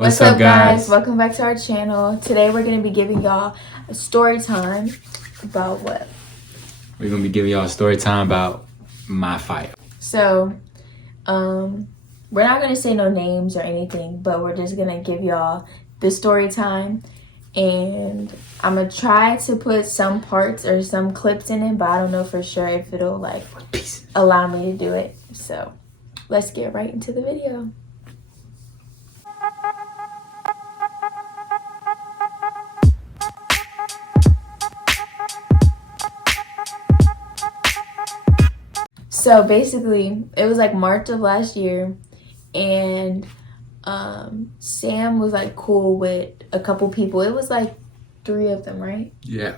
What's up, guys? Welcome back to our channel. Today we're going to be giving y'all a story time about what? We're going to be giving y'all a story time about my fight. So, we're not going to say no names or anything, but we're just going to give y'all the story time. And I'm going to try to put some parts or some clips in it, but I don't know for sure if it'll allow me to do it. So, let's get right into the video. So basically, it was like March of last year, and Sam was like cool with a couple people. It was like 3 of them, right? Yeah.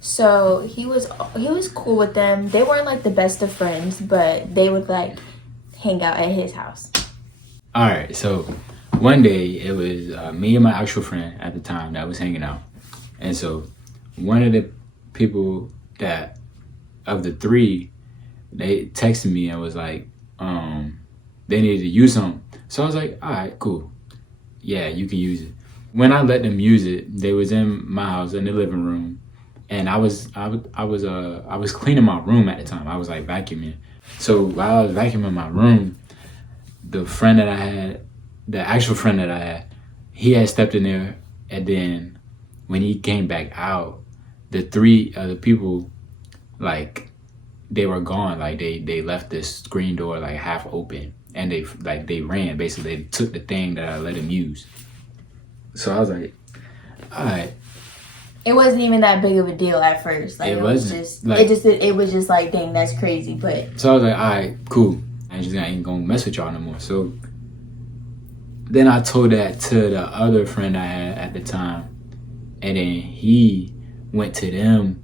So he was cool with them. They weren't like the best of friends, but they would like hang out at his house. All right. So one day it was me and my actual friend at the time that was hanging out, and so one of the people that of the 3. They texted me and was like, they needed to use something. So I was like, all right, cool. Yeah, you can use it. When I let them use it, they was in my house in the living room, and I was cleaning my room at the time. I was like vacuuming. So while I was vacuuming my room, the friend that I had, the actual friend that I had, he had stepped in there, and then when he came back out, the 3 other people, like, they were gone. Like they left the screen door like half open, and they ran. Basically, they took the thing that I let them use. So I was like, all right. It wasn't even that big of a deal at first. Like it was just like, it was just like, dang, that's crazy. But so I was like, all right, cool. I ain't gonna mess with y'all no more. So then I told that to the other friend I had at the time, and then he went to them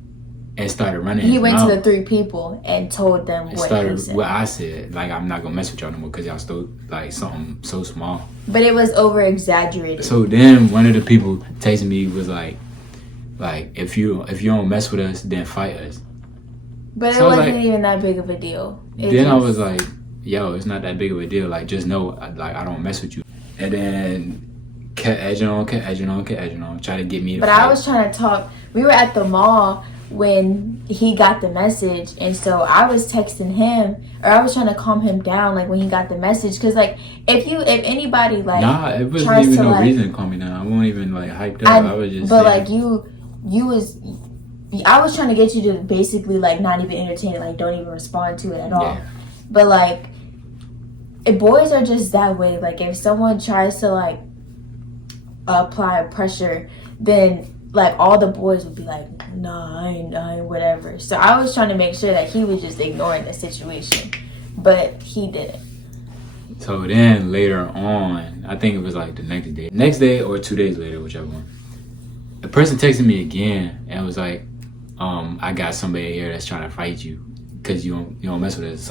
and started running. He went to the 3 people and told them what he said. What I said, like, I'm not gonna mess with y'all no more because y'all stole like something so small. But it was over exaggerated. So then one of the people texted me was like if you don't mess with us, then fight us. But so it wasn't like, even that big of a deal. I was like, yo, it's not that big of a deal. Like, just know, like, I don't mess with you. And then kept edging on, try to get me to fight. But I was trying to talk. We were at the mall when he got the message, and so I was texting him, or I was trying to calm him down, like when he got the message, because like if anybody like it wasn't even no reason to calm me down. I wasn't even like hyped up. I was just. But saying, like I was trying to get you to basically like not even entertain it, like don't even respond to it at all. Yeah. But like, if boys are just that way, like if someone tries to like apply pressure, then like all the boys would be like, nah, I ain't whatever. So I was trying to make sure that he was just ignoring the situation, but he didn't. So then later on, I think it was like the next day or 2 days later, whichever one, the person texted me again and was like, I got somebody here that's trying to fight you because you don't mess with us.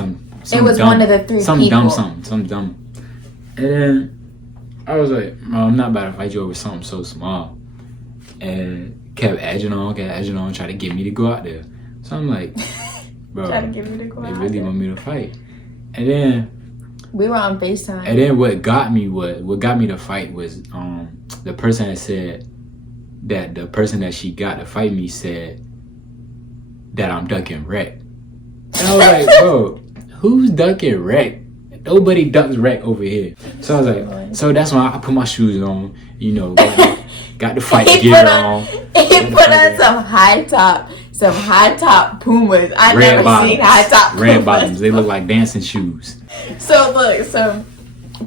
It was dumb, one of the 3 people. Some dumb. And then I was like, I'm not about to fight you over something so small. And kept edging on, trying to get me to go out there. So I'm like, bro, trying to get me to go they out really there. Want me to fight. And then we were on FaceTime. And then what got me to fight was the person that said that the person that she got to fight me said that I'm ducking wreck. And I was like, bro, who's ducking wreck? Nobody ducks wreck over here. So I was like, so that's why I put my shoes on, got the fight gear on. He put on some high top Pumas. I've never seen high top Pumas. Red bottoms. They look like dancing shoes. So look,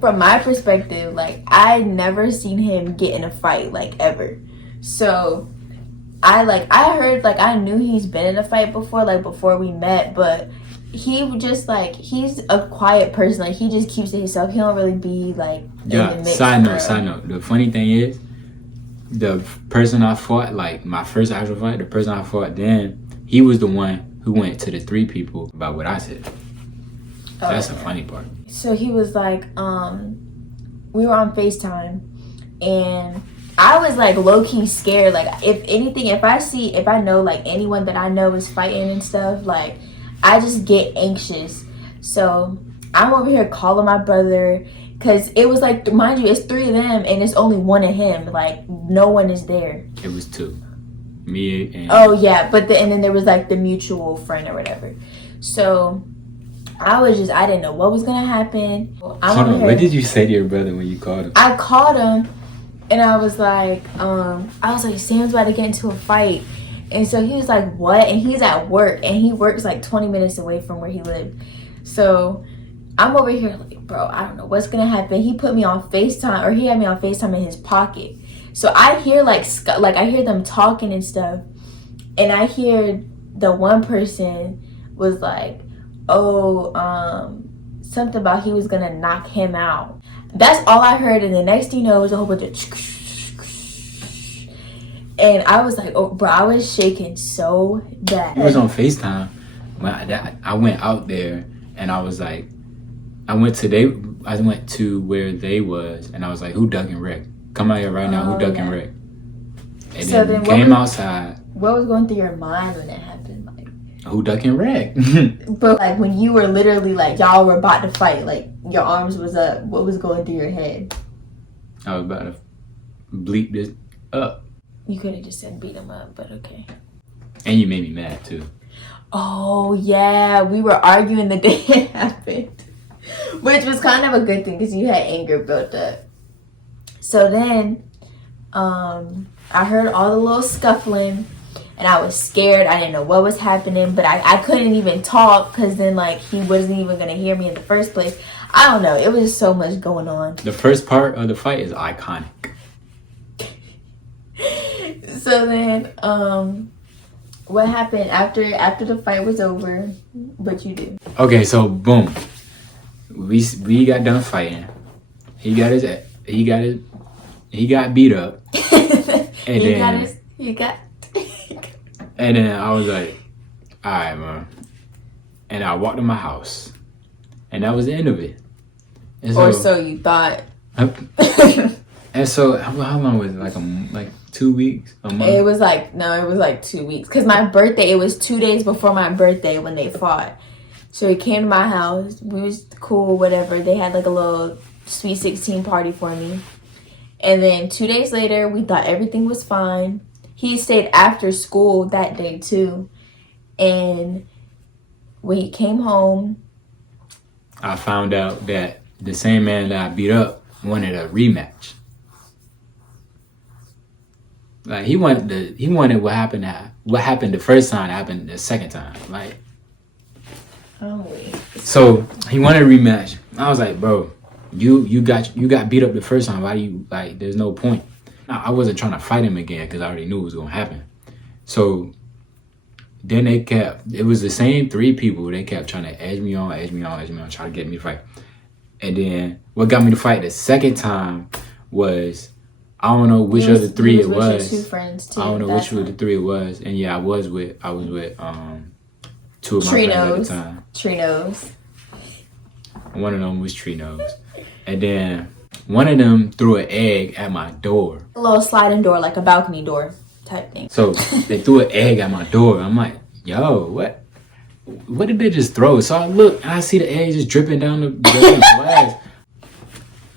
from my perspective, like I never seen him get in a fight like ever. So I heard, like I knew he's been in a fight before, like before we met, but he just like, he's a quiet person. Like he just keeps to himself. He don't really be like in the mix. Side note. The funny thing is, the person I fought, like my first actual fight, the person I fought then, he was the one who went to the 3 people about what I said. That's the funny part. So he was like, we were on FaceTime, and I was like low-key scared. Like if anything, if I know like anyone that I know is fighting and stuff, like I just get anxious. So I'm over here calling my brother Cause it was like, mind you, it's 3 of them and it's only 1 of him. Like no one is there. It was 2. Me and... Oh yeah, and then there was like the mutual friend or whatever. So I didn't know what was gonna happen. Hold on, what did you say to your brother when you called him? I called him and I was like, Sam's about to get into a fight. And so he was like, what? And he's at work and he works like 20 minutes away from where he lived. So I'm over here like, bro, I don't know what's gonna happen. He put me on FaceTime, or he had me on FaceTime in his pocket. So I hear like I hear them talking and stuff. And I hear the one person was like, something about he was gonna knock him out. That's all I heard. And the next thing you know, it was a whole bunch of... And I was like, oh, bro, I was shaking so bad. It was on FaceTime. When I went out there and I was like, I went to where they was and I was like, who ducking wreck? Come out here right now, who ducking wreck? And so then came outside. What was going through your mind when that happened? Like, who ducking wreck? But like when you were literally like, y'all were about to fight, like your arms was up, what was going through your head? I was about to bleep this up. You could have just said beat him up, but okay. And you made me mad too. Oh yeah, we were arguing the day it happened, which was kind of a good thing because you had anger built up. So then, I heard all the little scuffling, and I was scared. I didn't know what was happening, but I couldn't even talk because then like he wasn't even gonna hear me in the first place. I don't know. It was just so much going on. The first part of the fight is iconic. So then, what happened after the fight was over? What you do? Okay, so boom, we got done fighting. He got beat up. And then I was like, all right, man. And I walked to my house, and that was the end of it. And or so you thought. And so, how long was it? Like 2 weeks? A month? It was like 2 weeks. Because my birthday, it was 2 days before my birthday when they fought. So he came to my house. We was cool, whatever. They had like a little Sweet 16 party for me. And then 2 days later, we thought everything was fine. He stayed after school that day too. And when he came home, I found out that the same man that I beat up wanted a rematch. Like he wanted what happened the first time happened the second time. Like, oh wait. So he wanted a rematch. I was like, bro, you got beat up the first time. Why do you like? There's no point. I wasn't trying to fight him again because I already knew it was gonna happen. So then it was the same 3 people. They kept trying to edge me on, try to get me to fight. And then what got me to fight the second time was, I don't know which of the 3 it was. 2 friends too. I don't know which of the 3 it was. And yeah, I was with 2 of my friends at the time. Trinos. One of them was Trinos. And then one of them threw an egg at my door. A little sliding door, like a balcony door type thing. So they threw an egg at my door. I'm like, yo, what did they just throw? So I look and I see the egg just dripping down the glass.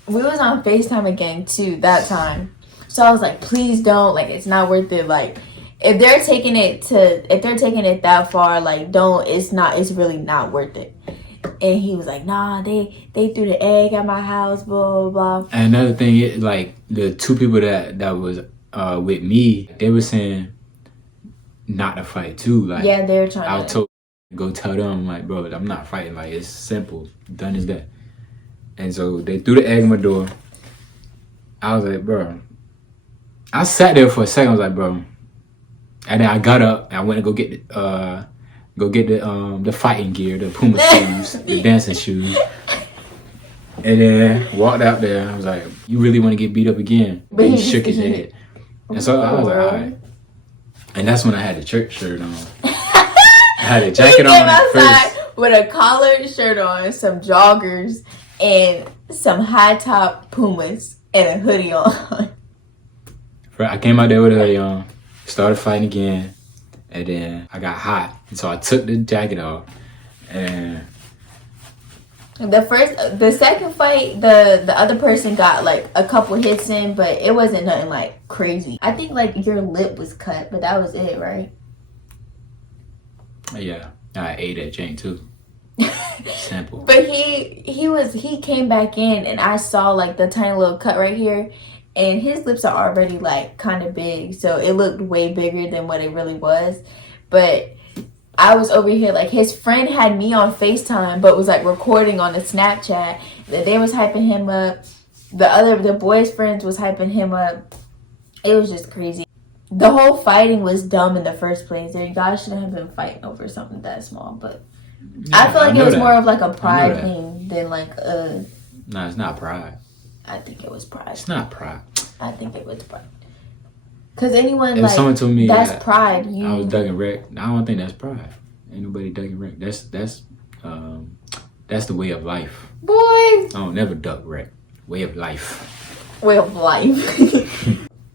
We was on FaceTime again too that time. So I was like, please don't, like it's not worth it. Like if they're taking it that far, like it's really not worth it. And he was like, nah, they threw the egg at my house, blah, blah, blah. And another thing is, like, the 2 people that was with me, they were saying not to fight, too. Like, yeah, they were trying I told go tell them, like, bro, I'm not fighting. Like, it's simple. Done as that. And so they threw the egg in my door. I was like, bro. I sat there for a second. I was like, bro. And then I got up and I went to go get the fighting gear, the Puma shoes, the dancing shoes. And then walked out there. I was like, you really want to get beat up again? But he shook his head. And so I was like, all right. And that's when I had the church shirt on. I had a jacket on at first. With a collared shirt on, some joggers, and some high top Pumas, and a hoodie on. I came out there with a hoodie on, started fighting again. And then I got hot, and so I took the jacket off, and The second fight, the other person got like a couple hits in, but it wasn't nothing like crazy. I think like your lip was cut, but that was it, right? Yeah, I ate at Jane too. Simple. But he came back in, and I saw like the tiny little cut right here, and his lips are already like kind of big, so it looked way bigger than what it really was. But I was over here, like, his friend had me on FaceTime, but was, like, recording on the Snapchat. They was hyping him up. The boy's friends was hyping him up. It was just crazy. The whole fighting was dumb in the first place. You guys shouldn't have been fighting over something that small, but yeah, I feel like it was more of, like, a pride thing than, like, a... No, it's not pride. I think it was pride. It's not pride. I think it was pride. Because anyone, if like, someone told me that's that pride. I was ducking wreck, I don't think that's pride. Ain't nobody ducking wreck. That's the way of life. Boy. I don't never duck wreck. Way of life. Way of life.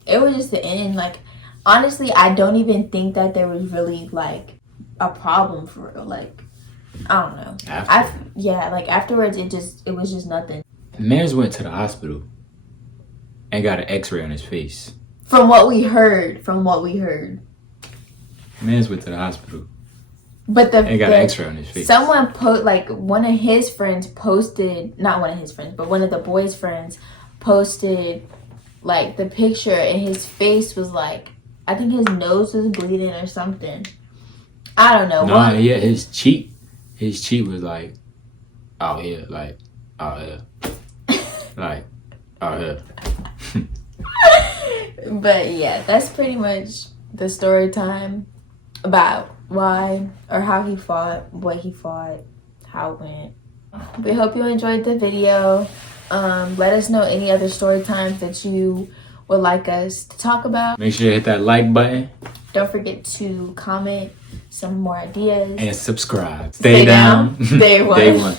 It was just the end. Like, honestly, I don't even think that there was really, like, a problem for real. Like, I don't know. Afterwards, it was just nothing. Mans went to the hospital and got an x-ray on his face. From what we heard. Mans went to the hospital. But and got an x-ray on his face. Someone one of his friends posted, not one of his friends, but one of the boys' friends posted, like, the picture, and his face was like, I think his nose was bleeding or something. I don't know. No, yeah, his cheek was like, out here, like, out here. Like, out here. But yeah, that's pretty much the story time about why or how he fought, what he fought, how it went. We hope you enjoyed the video. Let us know any other story times that you would like us to talk about. Make sure you hit that like button. Don't forget to comment some more ideas. And subscribe. Stay down. Day one. Day one.